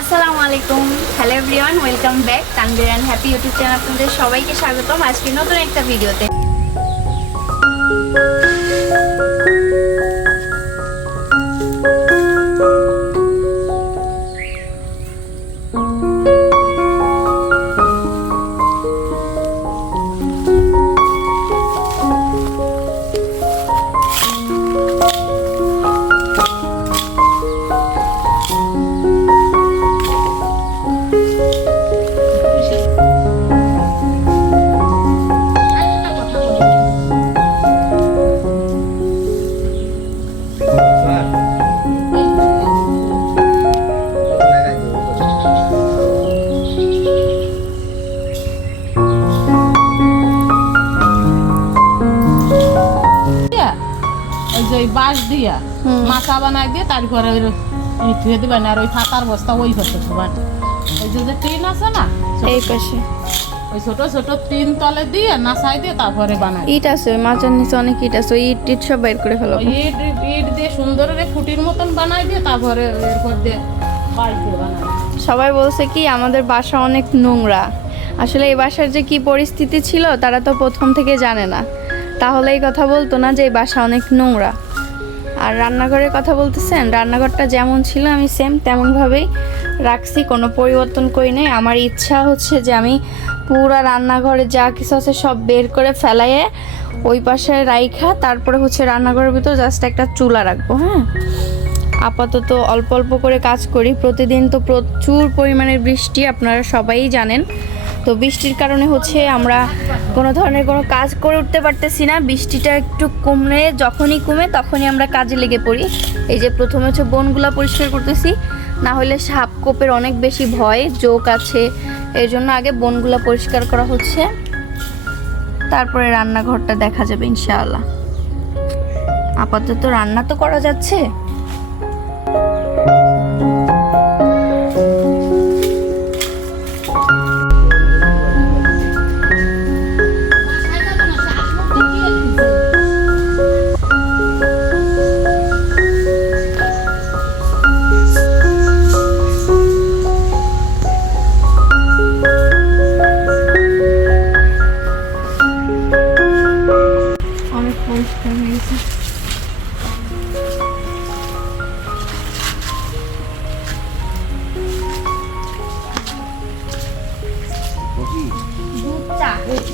আসসালামু আলাইকুম, hello everyone, welcome back Tanvir and happy YouTube channel. আপনাদের সবাইকে স্বাগতম আজকে নতুন একটা ভিডিওতে। বাঁশ দিয়া মাচা বানাই দিয়ে তারপরে ওই ধুয়ে দিবেন আর ওই ফাতার বস্তা ওই পাশে ধোবেন। ওই যে টিন আছে না এই পাশে ওই ছোট ছোট টিন তলে দিয়ে নাসাই দিয়ে তারপরে বানাই। ইট আছে ওই মাচার নিচে অনেক ইট আছে, ওই ইট সব বের করে ফেলো। ইট ইট দিয়ে সুন্দর ফুটির মতন বানাই দিয়ে তারপরে এরপর দিয়ে বাড়িতে বানাই। সবাই বলছে কি আমাদের বাসা অনেক নোংরা। আসলে এই বাসার যে কি পরিস্থিতি ছিল তারা তো প্রথম থেকে জানে না, তাহলে এই কথা বলতো না যে এই বাসা অনেক নোংরা। আর রান্নাঘরের কথা বলতেছেন, রান্নাঘরটা যেমন ছিল আমি সেম তেমনভাবেই রাখছি, কোনো পরিবর্তন করি নাই। আমার ইচ্ছা হচ্ছে যে আমি পুরা রান্নাঘরে যা কিছু আছে সব বের করে ফেলাইয়ে ওই পাশে রাইখা তারপরে হচ্ছে রান্নাঘরের ভিতর জাস্ট একটা চুলা রাখবো। হ্যাঁ, আপাতত অল্প অল্প করে কাজ করি। প্রতিদিন তো প্রচুর পরিমাণের বৃষ্টি, আপনারা সবাই জানেন। তো বৃষ্টির কারণে হচ্ছে আমরা কোনো ধরনের কোনো কাজ করে উঠতে পারতেছি না। বৃষ্টিটা একটু কমলে যখনই কমে তখনই আমরা কাজে লেগে পড়ি। এই যে প্রথমে হচ্ছে বনগুলা পরিষ্কার করতেছি, না হলে সাপ কোপের অনেক বেশি ভয় জোক আছে, এর জন্য আগে বনগুলা পরিষ্কার করা হচ্ছে, তারপরে রান্নাঘরটা দেখা যাবে ইনশাআল্লাহ। আপাতত রান্না তো করা যাচ্ছে।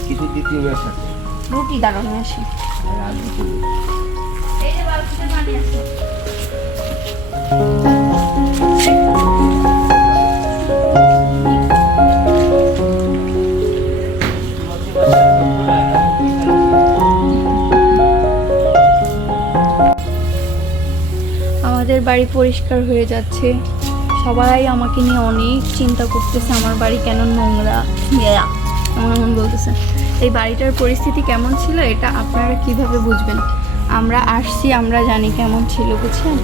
কিছু দ্বিতীয় ব্যবসা রুটি দাঁড়ানো আসি, এই যে বালতিতে পানি আছে। আমাদের বাড়ি পরিষ্কার হয়ে যাচ্ছে, সবাই আমাকে নিয়ে অনেক চিন্তা করতেছে আমার বাড়ি কেন নোংরা এমন বলতেছে। এই বাড়িটার পরিস্থিতি কেমন ছিল এটা আপনারা কিভাবে বুঝবেন? আমরা আসছি, আমরা জানি কেমন ছিল, বুঝছেন?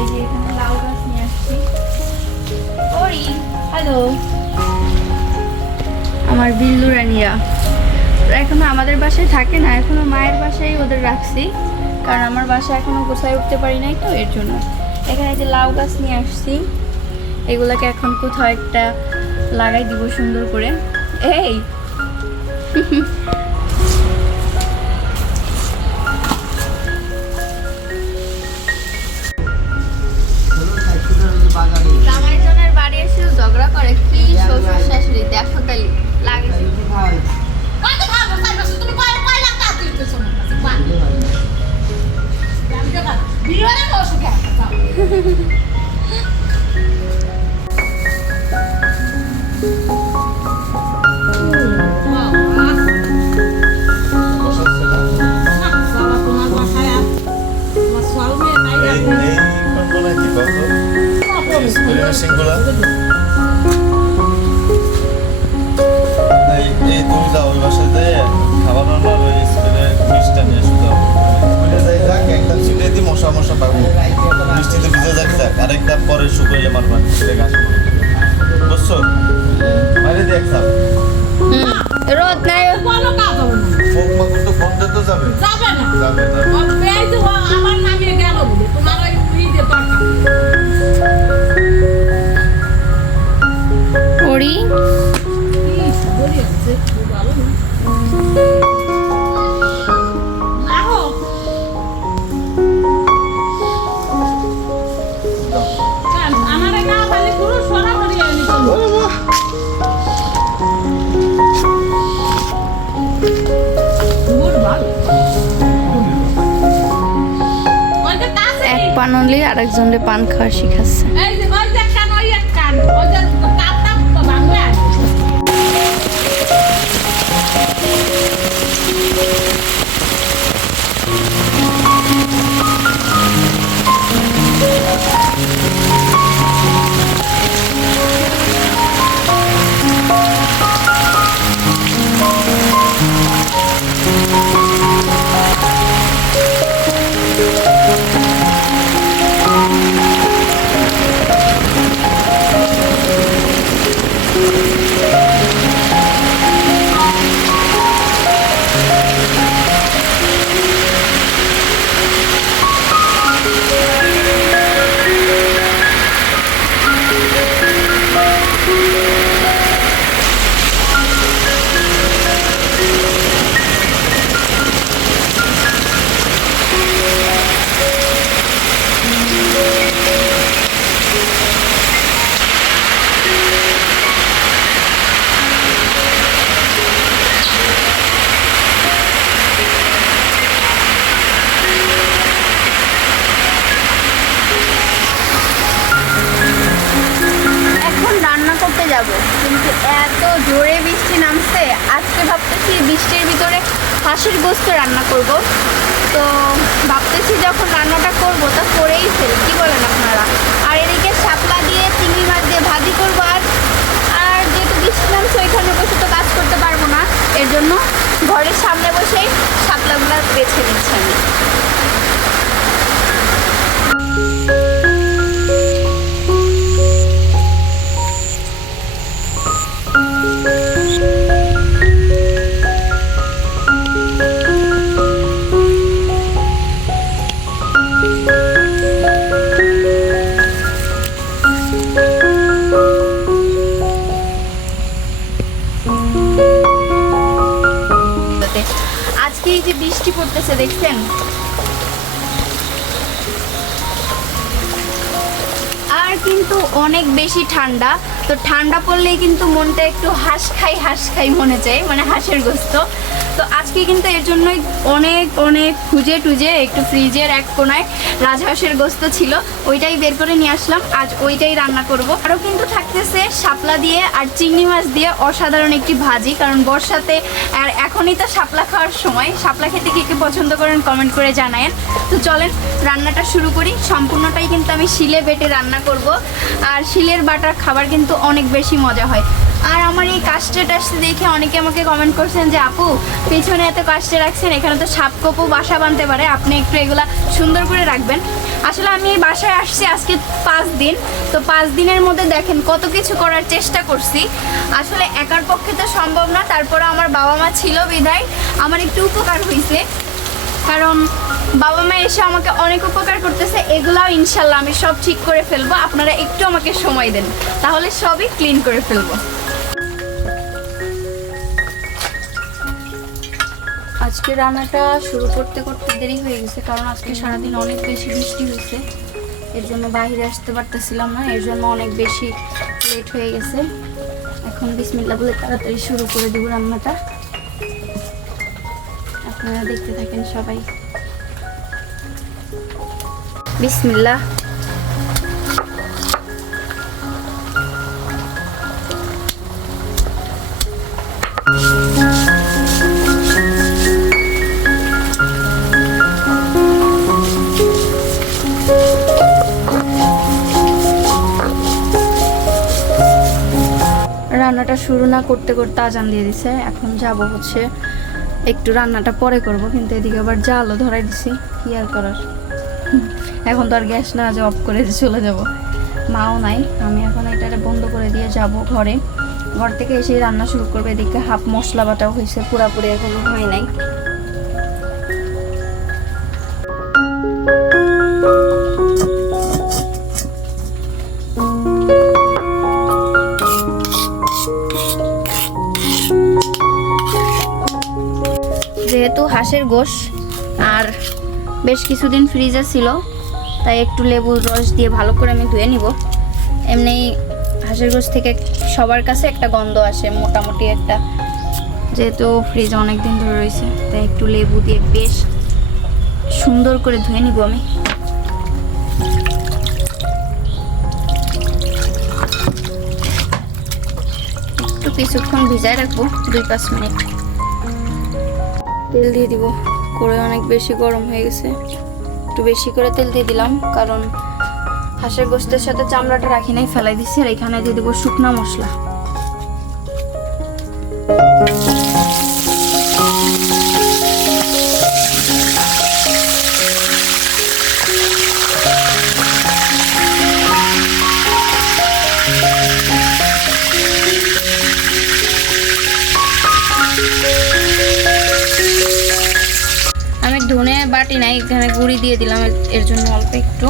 এই যে এখানে লাউ গাছ নিয়ে আসছি। ওই হ্যালো, আমার বিল্লু রানিয়া এখনো আমাদের বাসায় থাকে না, এখনো মায়ের বাসায় ওদের রাখছি, কারণ আমার বাসা এখনো গোছায় উঠতে পারি নাই, তো এর জন্য। এখানে যে লাউ গাছ নিয়ে আসছি, এগুলাকে এখন কোথাও একটা লাগাই দিব সুন্দর করে। এই জামাইজনের বাড়ি এসে ঝগড়া করে কি শ্বশুর শাশুড়ি, দেখো তাই লাগে। তুমি যাও ওই বাসাতে খাবার রান্নার ওই মিষ্টিটা নিয়ে আসো, একটা ছিটে দিই মশা মশা পাবো, মিষ্টিতে ভিজে যাক যাক, আরেকটা পরে শুকাইলে মারবা গাছ, বুঝছো? বাইরে দেখ রোদ নাই, কোনো কাজ হবে না, ফোক মাকুর তো বন্ধে তো যাবে যাবে না, যাবে না। এই তো আমার নামিয়ে গেল বলে তোমার ওই দরকার আছে ভালো না আহো কাল আমারে না বলে পুরো সরা ভরি আনি তো ওরে বাহ মোর ভালো ওইটা কাছে এক পান অনলি আরেকজনের পান খাওয়া শিখাচ্ছে। এই যে ওই যে কান ওই এক কান ওই যে কাপটা ভাঙবে এখন রান্না করতে যাব, কিন্তু এত জোরে বৃষ্টি নামছে। আজকে ভাবতেছি বৃষ্টির ভিতরে হাঁসের গোস্ত রান্না করব। তো ভাবতেছি যখন রান্নাটা করব তা করেই ফেলি, কী বলেন আপনারা। আর এদিকে শাপলা দিয়ে চিংড়ি মাছ দিয়ে ভাজি করব। আর যেহেতু বৃষ্টি নামছে ওইখানে বসে তো কাজ করতে পারবো না, এর জন্য ঘরের সামনে বসেই শাপলাগুলো বেছে নিচ্ছি আমি। আজকে এই যে বৃষ্টি পড়তেছে দেখছেন, আর কিন্তু অনেক বেশি ঠান্ডা। তো ঠান্ডা পড়লেই কিন্তু মনটা একটু হাঁস খাই মনে চায়, মানে হাঁসের গোস্ত। তো আজকে কিন্তু এর জন্যই অনেক অনেক খুঁজে টুজে একটু ফ্রিজের এক কোনায় রাজহাঁসের গোস্ত ছিল, ওইটাই বের করে নিয়ে আসলাম। আজ ওইটাই রান্না করব। আরও কিন্তু থাকতেছে শাপলা দিয়ে আর চিংড়ি মাছ দিয়ে অসাধারণ একটি ভাজি, কারণ বর্ষাতে আর এখনই তো শাপলা খাওয়ার সময়। শাপলা খেতে কে কে পছন্দ করেন কমেন্ট করে জানায়েন। তো চলেন রান্নাটা শুরু করি। সম্পূর্ণটাই কিন্তু আমি শিলে বেটে রান্না করব, আর শিলের বাটার খাবার কিন্তু অনেক বেশি মজা হয়। আর আমার এই কাস্টে টাস্টে দেখে অনেকে আমাকে কমেন্ট করছেন যে আপু পেছনে এত কাস্টে রাখছেন, এখানে তো সাপকোপও বাসা বাঁধতে পারে, আপনি একটু এগুলা সুন্দর করে রাখবেন। আসলে আমি এই বাসায় আসছি আজকে 5 দিন। তো 5 দিনের মধ্যে দেখেন কত কিছু করার চেষ্টা করছি। আসলে একার পক্ষে তো সম্ভব না, তারপরে আমার বাবা মা ছিল বিধায় আমার একটু উপকার হয়েছে। কারণ বাবা মা এসে আমাকে অনেক উপকার করতেছে, এগুলাও ইনশাল্লাহ আমি সব ঠিক করে ফেলবো। আপনারা একটু আমাকে সময় দেন, তাহলে সবই ক্লিন করে ফেলবো। আজকে রান্নাটা শুরু করতে করতে দেরি হয়ে গেছে, কারণ আজকে সারাদিন অনেক বেশি বৃষ্টি হয়েছে, এর জন্য বাইরে আসতে পারতেছিলাম না, এর জন্য অনেক বেশি লেট হয়ে গেছে। এখন বিসমিল্লাহ বলে তাড়াতাড়ি শুরু করে দেবো রান্নাটা। আপনারা দেখতে থাকেন সবাই। বিসমিল্লাহ। রান্নাটা শুরু না করতে করতে আজান দিয়ে দিছে। এখন যাব হচ্ছে একটু রান্নাটা পরে করব, কিন্তু এদিকে আবার জালও ধরাই দিছি, কি আর করার। এখন তো আর গ্যাস না যে অফ করে চলে যাব, মাও নাই। আমি এখন এটা বন্ধ করে দিয়ে যাব ঘরে, ঘর থেকে এসেই রান্না শুরু করবে। এদিকে হাফ মশলা বাটাও হয়েছে, পুরাপুরি এখনো হয় নাই। হাঁসের গোশ, আর বেশ কিছুদিন ফ্রিজে ছিল, তাই একটু লেবুর রস দিয়ে ভালো করে আমি ধুয়ে নিব। এমনি হাঁসের গোশ থেকে সবার কাছে একটা গন্ধ আসে মোটামুটি একটা, যেহেতু ফ্রিজে অনেক দিন ধরে রয়েছে, তাই একটু লেবু দিয়ে বেশ সুন্দর করে ধুয়ে নিব আমি। একটু কিছুক্ষণ ভিজায় রাখবো, 2-5 মিনিট। তেল দিয়ে দিব, করে অনেক বেশি গরম হয়ে গেছে, একটু বেশি করে তেল দিয়ে দিলাম, কারণ হাঁসের গোশতের সাথে চামড়াটা রাখি নাই, ফেলাই দিচ্ছি। আর এখানে দিয়ে দেবো শুকনা মশলা। আমি ধনে বাটি নাই, এখানে গুঁড়ি দিয়ে দিলাম, এর জন্য অল্প একটু।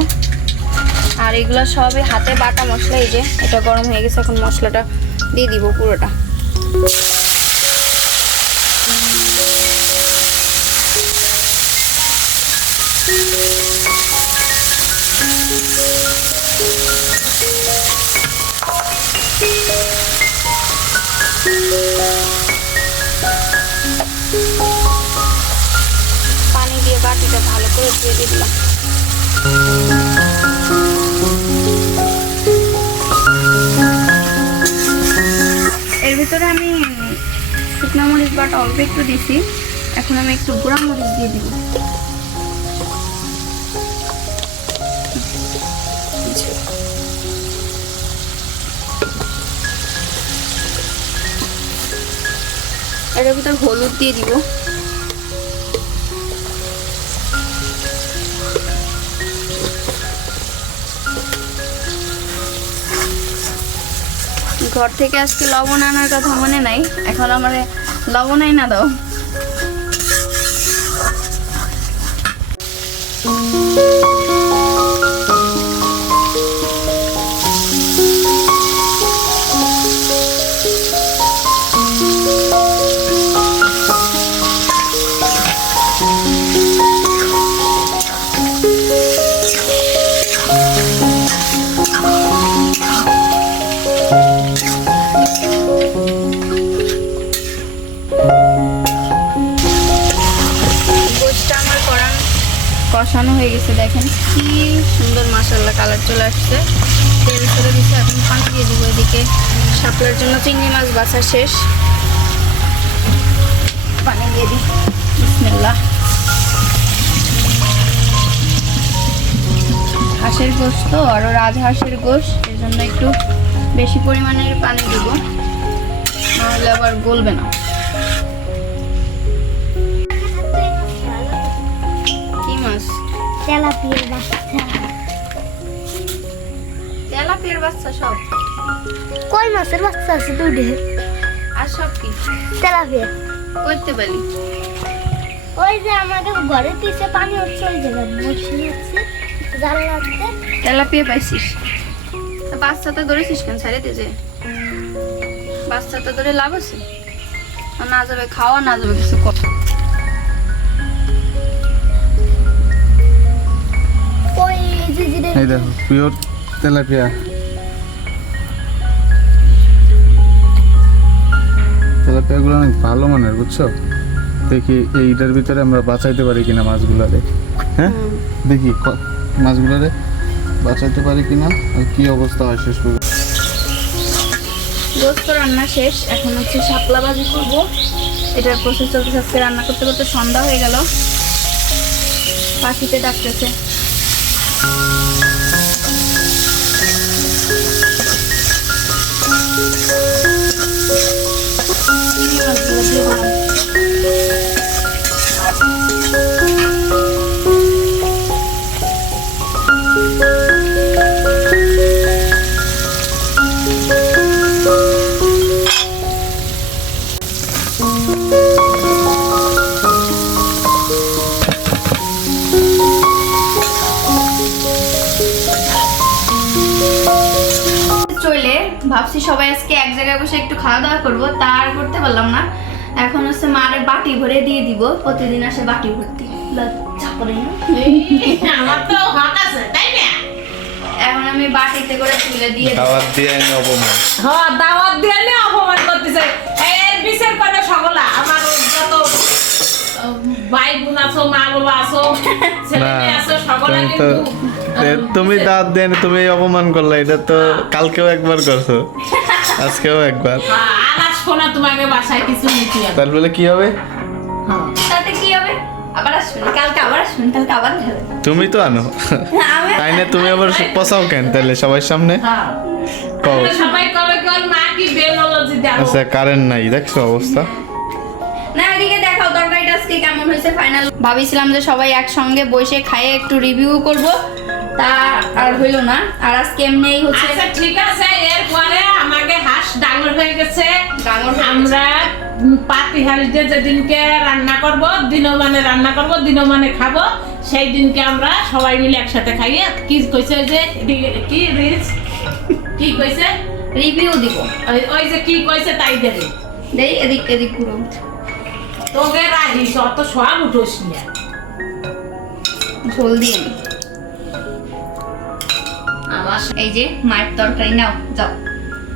আর এগুলো সবই হাতে বাটা মশলা। এই যে এটা গরম হয়ে গেছে, এখন মশলাটা দিয়ে দিব পুরোটা। পানি দিয়ে বাটিটা ভালো করে ধুয়ে দিয়ে দিলাম। এর ভিতরে আমি শুকনো মরিচ বাটা অল্প একটু দিছি, এখন আমি একটু গুঁড়া মরিচ দিয়ে দিব। এর ভিতরে হলুদ দিয়ে দিব। ঘর থেকে আজকে লবণ আনার কথা মনে নাই, এখন আমার লবণাই না দাও। কষানো হয়ে গেছে, দেখেন কি সুন্দর মাশাআল্লাহ কালার চলে আসছে। তেল ছেড়ে দিচ্ছে, এখন পানি দিয়ে দিব। এদিকে শাপলার জন্য চিংড়ি মাছ বাছা শেষ, পানি দিয়ে দিই। বিসমিল্লাহ। হাঁসের গোশ তো, আরও রাজহাঁসের গোশ, এর জন্য একটু বেশি পরিমাণের পানি দিব, নাহলে আবার গলবে না। তেলাপিয়ার বাচ্চা। তেলাপিয়ার বাচ্চা সব? কই মাছের বাচ্চা আছে দুধে। আর সব কি? তেলাপিয়া করতে পারি। ওই যে আমাদের ঘরে দিছে পানি হচ্ছে, ওই জায়গায় বসে হচ্ছে জানলাতে। তেলাপিয়া পাইছিস? তো বাচ্চাটা ধরেছিস কেন? ছাড়ে দে, যে বাচ্চাটা ধরে লাভ আছে? না যাবে খাওয়া, না যাবে কিছু কর। ওই যে এই দেখো পিওর তেলাপিয়া। তেলাপিয়াগুলো অনেক ভালো মানের, বুঝছো? দেখি এইটার ভিতরে আমরা বাঁচাইতে পারি কিনা মাছগুলারে। হ্যাঁ দেখি মাছগুলারে বাঁচাইতে পারি কিনা, আর কি অবস্থা হয় শেষ পর্যন্ত। গোশত রান্না শেষ, এখন হচ্ছে শাপলা ভাজি করবো। এটার প্রসেস চলতেছে। আজকে রান্না করতে করতে সন্ধ্যা হয়ে গেল, পাখিতে ডাকতেছে। ভাবছি সবাই আজকে এক জায়গায় বসে একটু খাওয়া দাওয়া করবো, তা আর করতে পারলাম না। এখন হচ্ছে মারে বাটি ভরে দিয়ে দিব, প্রতিদিন আসে বাটি ভর্তি, লজ্জা করে না? আমার তো হক আছে তাই না? এখন আমি বাটিতে করে তুলে দিয়ে দিব। খাবার দিয়ে এনে অপমান। হ্যাঁ দাওয়াত দিয়ে নে অপমান করতেছে। এর বিচার করে সকলা আমার যত ভাই বোন আছো, মা বাবা আছো, ছেলে না, মেয়ে আছো, সকলা তুমি তো কিন্তু তুমি দাঁত দেন, তুমি অপমান করলে, এটা তো কালকেও একবার করছো, আজকেও একবার। আর শোনা তোমাকে বাসায় কিছু নিতে হবে। তার বলে কি হবে? হ্যাঁ তাতে কি হবে? আবার আসবেন, কালকে আবার আসবেন, কালকে আবার হবে। তুমি তো আনো, আমি তাই না? তুমি আবার পচাও কেন তাহলে সবার সামনে? হ্যাঁ কও। সবাই কবে কি ওর মা কি বেনোলজি দেবো। আচ্ছা, কারেন্ট নাই, দেখছো অবস্থা? না, এদিকে দেখাও তরকারিটা আজকে কেমন হয়েছে ফাইনাল। ভাবিছিলাম যে সবাই একসঙ্গে বসে খাইয়ে একটু রিভিউ করব, তা আর হইলো না। আর আজকে এমনিই হচ্ছে আচ্ছা ঠিক আছে, এরপরে আমাকে হাঁস ডাঙর হয়ে গেছে। ডাঙর হয়ে আমরা পাতি হাঁস দিয়ে যেদিনকে রান্না করব, দিনমানে রান্না করব, দিনমানে খাবো, সেই দিনকে আমরা সবাই মিলে একসাথে খাইয়ে কি কইছে যে কি রিচ কি কইছে রিভিউ দিব। ওই যে কি কইছে তাই দেবে। দেই এদিক এদিক পুরো তোকে রাখিস অত সব উঠোস নিয়ে। ঝোল দিয়ে নি। আমার এই যে মায়ের তরকারি নাও, যাও।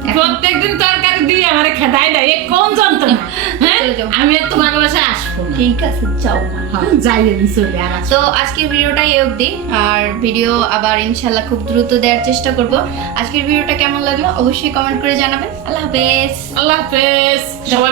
এখন প্রত্যেকদিন তরকারি দিয়ে আমার খেদাই দেয়, এ কোন যন্ত্রণা? হ্যাঁ চলে যাও। আমি আর তোমাকে বাসায় আসবো না। ঠিক আছে, যাও মা। হ্যাঁ, যাই আমি চলে আর আসবো। তো আজকের ভিডিওটা এই অবধি, আর ভিডিও আবার ইনশাল্লাহ খুব দ্রুত দেওয়ার চেষ্টা করব। আজকের ভিডিওটা কেমন লাগলো অবশ্যই কমেন্ট করে জানাবেন। আল্লাহ হাফেজ। আল্লাহ হাফেজ সবাই।